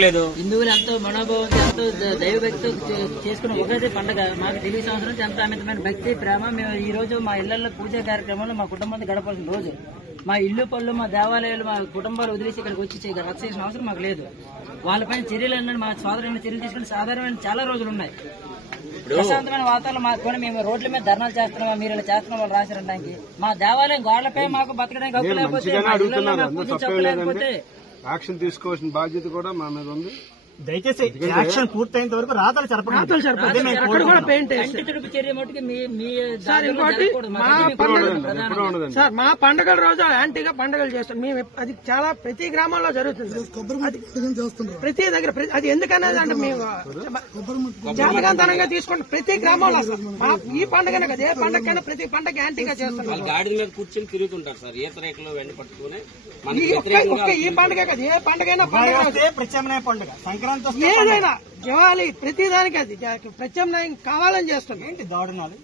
హిందువులు ఎంతో మనోభావంతో ఎంతో దైవభక్తితో చేసుకున్న ఒకటే పండుగ. మాకు తెలుగు సంవత్సరం ఎంతో అమితమైన భక్తి ప్రేమ. మేము ఈ రోజు మా ఇళ్లలో పూజా కార్యక్రమంలో మా కుటుంబంతో గడపాల్సిన రోజు. మా ఇల్లు పళ్ళు మా దేవాలయాలు మా కుటుంబాలు వదిలేసి ఇక్కడికి వచ్చి రక్ష చేసిన అవసరం మాకు లేదు. వాళ్ళపైన చర్యలు అన్నీ మా సోదరులైన చర్యలు తీసుకుని సాధారణమైన చాలా రోజులు ఉన్నాయి. ప్రశాంతమైన వాతావరణం మాకు మేము రోడ్ల మీద ధర్నాలు చేస్తున్నాం, మీరు ఇలా చేస్తున్నాం వాళ్ళు రాశారనడానికి. మా దేవాలయం గోడలపై మాకు బతకడానికి హక్కు లేకపోతే యాక్షన్ తీసుకోవాల్సిన బాధ్యత కూడా మా మీద ఉంది. దయచేసి యాక్షన్ పూర్తయినంత వరకు రాతలు జరపండి. చర్య మటుకు సార్ మా పండుగల రోజు యాంటీగా పండుగలు చేస్తాం మేము. అది చాలా ప్రతి గ్రామంలో జరుగుతుంది, ప్రతి దగ్గర. అది ఎందుకనేది అంటే మేము జాతకంతనంగా తీసుకుంటాం ప్రతి గ్రామంలో. ఈ పండుగనే కదా ఏ పండుగ ప్రతి పండుగ యాంటీగా చేస్తున్నాం. గాడి మీద కూర్చొని తిరుగుతుంటారు సార్, ఈత రేఖలో వెండి పట్టుకుని. ఈ పండుగ కదా ఏ పండుగైనా ప్రత్యామ్నాయ పండుగ సంక్రాంతి ఏదైనా దివాళీ ప్రతి దానికి అది ప్రత్యామ్నాయం కావాలని చేస్తాం. ఏంటి దాడునాలు